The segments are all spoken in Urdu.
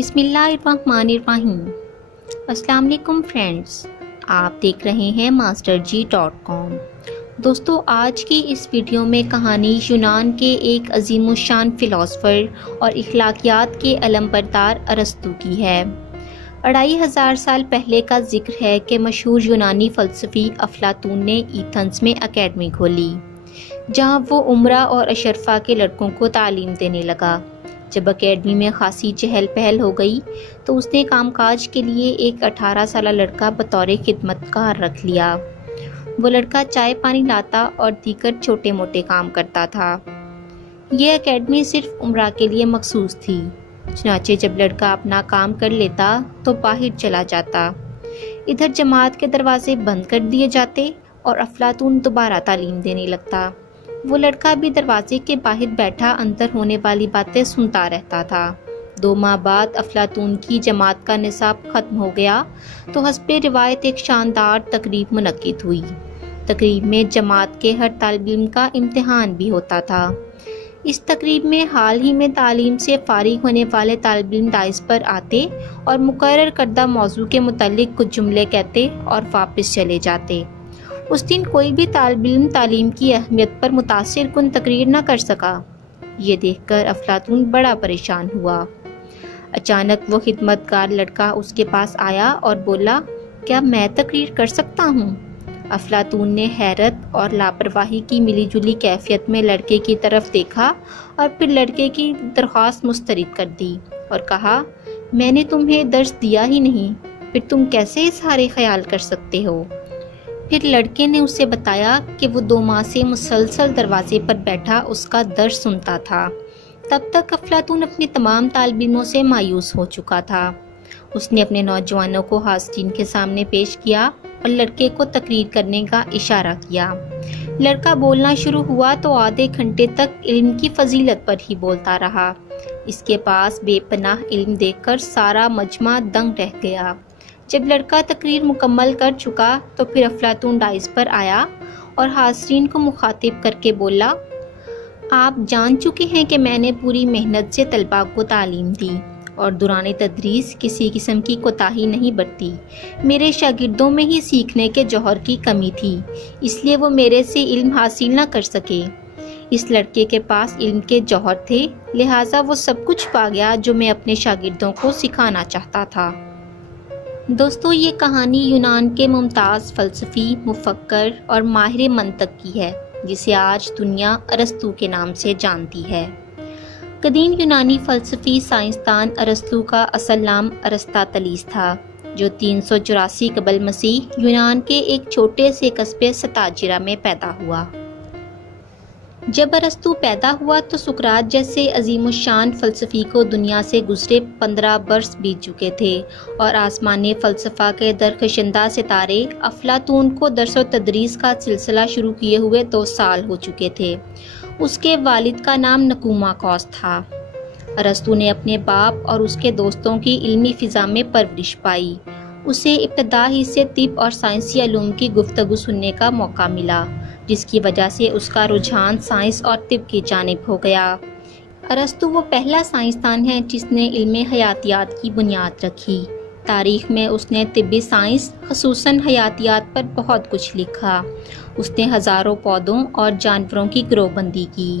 بسم اللہ الرحمن الرحیم۔ السلام علیکم فرینڈز، آپ دیکھ رہے ہیں masterg.com۔ دوستو، آج کی اس ویڈیو میں کہانی یونان کے ایک عظیم الشان فلاسفر اور اخلاقیات کے علم بردار ارسطو کی ہے۔ 2500 سال پہلے کا ذکر ہے کہ مشہور یونانی فلسفی افلاطون نے ایتھنز میں اکیڈمی کھولی، جہاں وہ امراء اور اشرفا کے لڑکوں کو تعلیم دینے لگا۔ جب اکیڈمی میں خاصی چہل پہل ہو گئی تو اس نے کام کاج کے لیے ایک 18 سالہ لڑکا بطور خدمتگار رکھ لیا۔ وہ لڑکا چائے پانی لاتا اور دیگر چھوٹے موٹے کام کرتا تھا۔ یہ اکیڈمی صرف امراء کے لیے مخصوص تھی۔ چنانچہ جب لڑکا اپنا کام کر لیتا تو باہر چلا جاتا۔ ادھر جماعت کے دروازے بند کر دیے جاتے اور افلاطون دوبارہ تعلیم دینے لگتا۔ وہ لڑکا بھی دروازے کے باہر بیٹھا اندر ہونے والی باتیں سنتا رہتا تھا۔ 2 ماہ بعد افلاطون کی جماعت کا نصاب ختم ہو گیا تو حسب روایت ایک شاندار تقریب منعقد ہوئی۔ تقریب میں جماعت کے ہر طالب علم کا امتحان بھی ہوتا تھا۔ اس تقریب میں حال ہی میں تعلیم سے فارغ ہونے والے طالب علم ڈائز پر آتے اور مقرر کردہ موضوع کے متعلق کچھ جملے کہتے اور واپس چلے جاتے۔ اس دن کوئی بھی طالب علم تعلیم کی اہمیت پر متاثر کن تقریر نہ کر سکا۔ یہ دیکھ کر افلاطون بڑا پریشان ہوا۔ اچانک وہ خدمتگار لڑکا اس کے پاس آیا اور بولا، کیا میں تقریر کر سکتا ہوں؟ افلاطون نے حیرت اور لاپرواہی کی ملی جلی کیفیت میں لڑکے کی طرف دیکھا اور پھر لڑکے کی درخواست مسترد کر دی اور کہا، میں نے تمہیں درس دیا ہی نہیں، پھر تم کیسے اظہار خیال کر سکتے ہو؟ پھر لڑکے نے اسے بتایا کہ وہ 2 ماہ سے مسلسل دروازے پر بیٹھا اس کا درس سنتا تھا۔ تب تک افلاطون اپنے تمام طالب علموں سے مایوس ہو چکا تھا۔ اس نے اپنے نوجوانوں کو حاضرین کے سامنے پیش کیا اور لڑکے کو تقریر کرنے کا اشارہ کیا۔ لڑکا بولنا شروع ہوا تو آدھے گھنٹے تک علم کی فضیلت پر ہی بولتا رہا۔ اس کے پاس بے پناہ علم دیکھ کر سارا مجمع دنگ رہ گیا۔ جب لڑکا تقریر مکمل کر چکا تو پھر افلاطون ڈائز پر آیا اور حاضرین کو مخاطب کر کے بولا، آپ جان چکے ہیں کہ میں نے پوری محنت سے طلباء کو تعلیم دی اور دوران تدریس کسی قسم کی کوتاہی نہیں برتی۔ میرے شاگردوں میں ہی سیکھنے کے جوہر کی کمی تھی، اس لیے وہ میرے سے علم حاصل نہ کر سکے۔ اس لڑکے کے پاس علم کے جوہر تھے، لہٰذا وہ سب کچھ پا گیا جو میں اپنے شاگردوں کو سکھانا چاہتا تھا۔ دوستو، یہ کہانی یونان کے ممتاز فلسفی، مفکر اور ماہر منطق کی ہے، جسے آج دنیا ارسطو کے نام سے جانتی ہے۔ قدیم یونانی فلسفی سائنسدان ارسطو کا اصل نام ارسطاطلیس تھا، جو 384 قبل مسیح یونان کے ایک چھوٹے سے قصبے ستاجرا میں پیدا ہوا۔ جب ارسطو پیدا ہوا تو سقراط جیسے عظیم الشان فلسفی کو دنیا سے گزرے 15 برس بیت چکے تھے اور آسمانی فلسفہ کے درخشندہ ستارے افلاطون کو درس و تدریس کا سلسلہ شروع کیے ہوئے 2 سال ہو چکے تھے۔ اس کے والد کا نام نکوماکوس تھا۔ ارسطو نے اپنے باپ اور اس کے دوستوں کی علمی فضا میں پرورش پائی۔ اسے ابتدا ہی سے طب اور سائنسی علوم کی گفتگو سننے کا موقع ملا، جس کی وجہ سے اس کا رجحان سائنس اور طب کی جانب ہو گیا۔ ارسطو وہ پہلا سائنسدان ہے جس نے علم حیاتیات کی بنیاد رکھی۔ تاریخ میں اس نے طبی سائنس، خصوصاً حیاتیات پر بہت کچھ لکھا۔ اس نے ہزاروں پودوں اور جانوروں کی گروہ بندی کی۔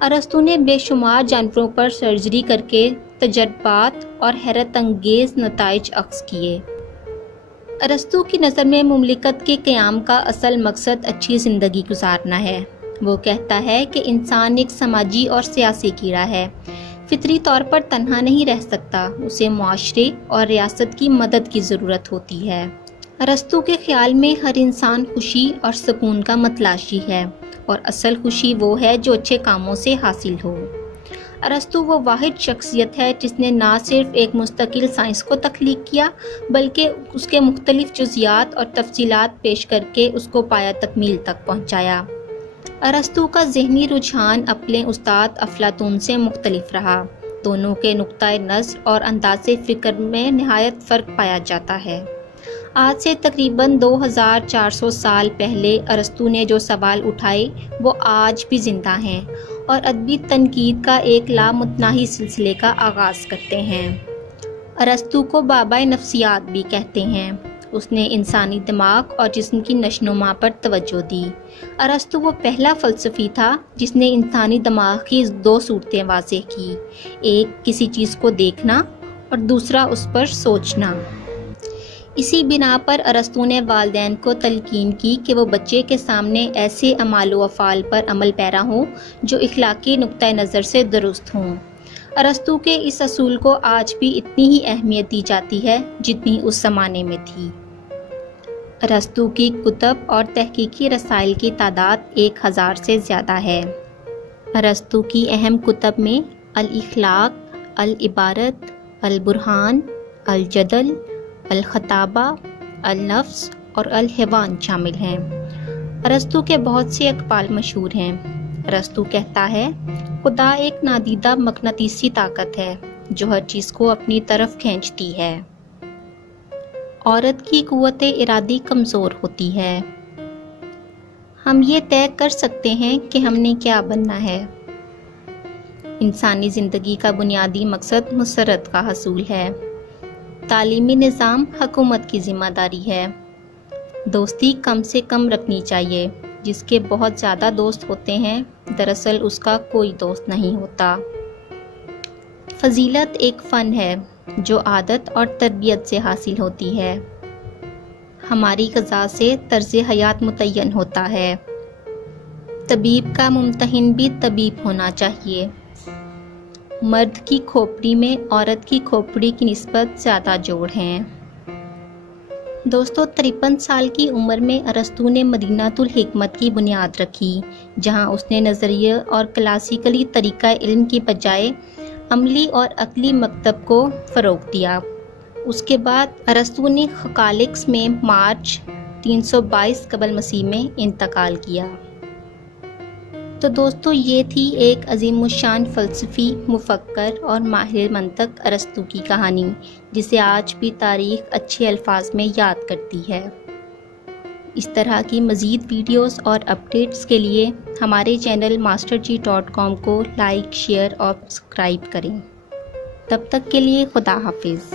ارسطو نے بے شمار جانوروں پر سرجری کر کے تجربات اور حیرت انگیز نتائج اخذ کیے۔ ارسطو کی نظر میں مملکت کے قیام کا اصل مقصد اچھی زندگی گزارنا ہے۔ وہ کہتا ہے کہ انسان ایک سماجی اور سیاسی کیڑا ہے، فطری طور پر تنہا نہیں رہ سکتا، اسے معاشرے اور ریاست کی مدد کی ضرورت ہوتی ہے۔ ارسطو کے خیال میں ہر انسان خوشی اور سکون کا متلاشی ہے اور اصل خوشی وہ ہے جو اچھے کاموں سے حاصل ہو۔ ارسطو وہ واحد شخصیت ہے جس نے نہ صرف ایک مستقل سائنس کو تخلیق کیا بلکہ اس کے مختلف جزیات اور تفصیلات پیش کر کے اس کو پایہ تکمیل تک پہنچایا۔ ارسطو کا ذہنی رجحان اپنے استاد افلاطون سے مختلف رہا۔ دونوں کے نقطۂ نظر اور انداز فکر میں نہایت فرق پایا جاتا ہے۔ آج سے تقریباً 2400 سال پہلے ارسطو نے جو سوال اٹھائے وہ آج بھی زندہ ہیں اور ادبی تنقید کا ایک لامتناہی سلسلے کا آغاز کرتے ہیں۔ ارسطو کو بابائے نفسیات بھی کہتے ہیں۔ اس نے انسانی دماغ اور جسم کی نشوونما پر توجہ دی۔ ارسطو وہ پہلا فلسفی تھا جس نے انسانی دماغ کی دو صورتیں واضح کی، ایک کسی چیز کو دیکھنا اور دوسرا اس پر سوچنا۔ اسی بنا پر ارسطو نے والدین کو تلقین کی کہ وہ بچے کے سامنے ایسے اعمال و افعال پر عمل پیرا ہوں جو اخلاقی نقطۂ نظر سے درست ہوں۔ ارسطو کے اس اصول کو آج بھی اتنی ہی اہمیت دی جاتی ہے جتنی اس زمانے میں تھی۔ ارسطو کی کتب اور تحقیقی رسائل کی تعداد 1000 سے زیادہ ہے۔ ارسطو کی اہم کتب میں الاخلاق، العبارت، البرہان، الجدل، الخطابہ، النفس اور الحیوان شامل ہیں۔ ارسطو کے بہت سے اقوال مشہور ہیں۔ ارسطو کہتا ہے، خدا ایک نادیدہ مقناطیسی طاقت ہے جو ہر چیز کو اپنی طرف کھینچتی ہے۔ عورت کی قوت ارادی کمزور ہوتی ہے۔ ہم یہ طے کر سکتے ہیں کہ ہم نے کیا بننا ہے۔ انسانی زندگی کا بنیادی مقصد مسرت کا حصول ہے۔ تعلیمی نظام حکومت کی ذمہ داری ہے۔ دوستی کم سے کم رکھنی چاہیے۔ جس کے بہت زیادہ دوست ہوتے ہیں دراصل اس کا کوئی دوست نہیں ہوتا۔ فضیلت ایک فن ہے جو عادت اور تربیت سے حاصل ہوتی ہے۔ ہماری غذا سے طرز حیات متعین ہوتا ہے۔ طبیب کا ممتحن بھی طبیب ہونا چاہیے۔ مرد کی کھوپڑی میں عورت کی کھوپڑی کی نسبت زیادہ جوڑ ہیں۔ دوستو، 53 سال کی عمر میں ارسطو نے مدینۃ الحکمت کی بنیاد رکھی، جہاں اس نے نظریہ اور کلاسیکلی طریقہ علم کی بجائے عملی اور عقلی مکتب کو فروغ دیا۔ اس کے بعد ارسطو نے خکالکس میں مارچ 322 قبل مسیح میں انتقال کیا۔ تو دوستو، یہ تھی ایک عظیم الشان فلسفی، مفکر اور ماہر منطق ارسطو کی کہانی، جسے آج بھی تاریخ اچھے الفاظ میں یاد کرتی ہے۔ اس طرح کی مزید ویڈیوز اور اپڈیٹس کے لیے ہمارے چینل masterg.com کو لائک، شیئر اور سبسکرائب کریں۔ تب تک کے لیے خدا حافظ۔